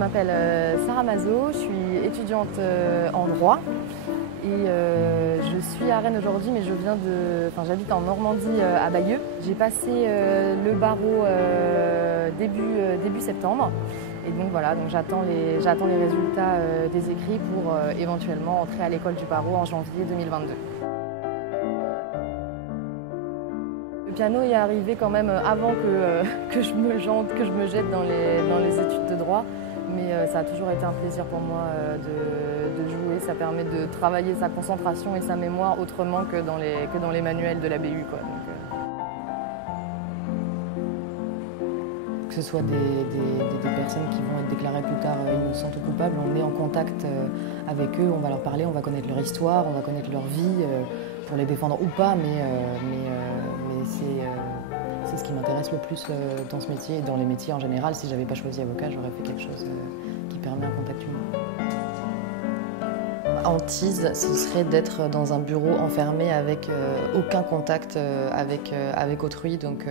m'appelle Sarah Mazot, je suis étudiante en droit et je suis à Rennes aujourd'hui, mais j'habite en Normandie à Bayeux. J'ai passé le barreau début septembre et donc voilà, donc j'attends les résultats des écrits pour éventuellement entrer à l'école du barreau en janvier 2022. Le piano est arrivé quand même avant que je me jette dans les études de droit, mais ça a toujours été un plaisir pour moi de jouer. Ça permet de travailler sa concentration et sa mémoire autrement que dans les manuels de la BU, quoi. Que ce soit des personnes qui vont être déclarées plus tard innocentes ou coupables, on est en contact avec eux, on va leur parler, on va connaître leur histoire, on va connaître leur vie, pour les défendre ou pas, mais c'est ce qui m'intéresse le plus dans ce métier et dans les métiers en général. Si j'avais pas choisi avocat, j'aurais fait quelque chose qui permet un contact humain. Hantise, ce serait d'être dans un bureau enfermé avec aucun contact avec autrui. Donc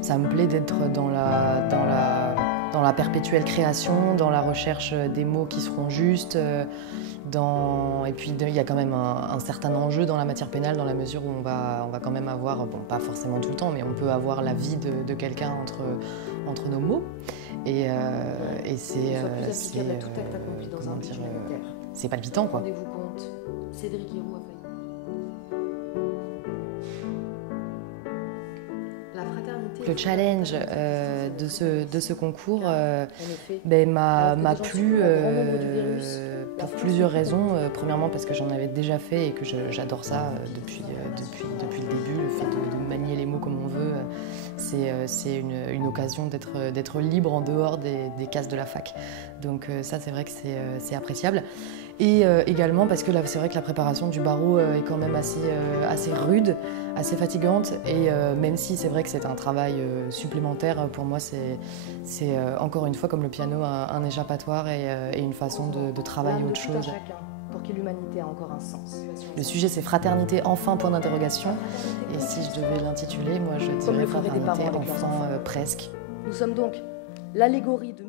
ça me plaît d'être dans la perpétuelle création, dans la recherche des mots qui seront justes. Et puis il y a quand même un certain enjeu dans la matière pénale, dans la mesure où on va quand même avoir, bon, pas forcément tout le temps, mais on peut avoir la vie de quelqu'un entre nos mots. Et c'est c'est palpitant, quoi. Rendez-vous compte, Cédric Héroux a failli. La fraternité. Le challenge de ce concours m'a plu pour plusieurs raisons. Premièrement parce que j'en avais déjà fait et que j'adore ça depuis le début. Le fait de manier les mots comme on veut, c'est une occasion d'être libre en dehors des cases de la fac. Donc ça, c'est vrai que c'est appréciable. Et également parce que c'est vrai que la préparation du barreau est quand même assez rude, assez fatigante. Et même si c'est vrai que c'est un travail supplémentaire, pour moi c'est encore une fois comme le piano un échappatoire et une façon de travailler autre chose. Pour que l'humanité a encore un sens. Le sujet c'est fraternité, enfin, point d'interrogation. Et si je devais l'intituler, moi je dirais fraternité, enfin, presque. Nous sommes donc l'allégorie de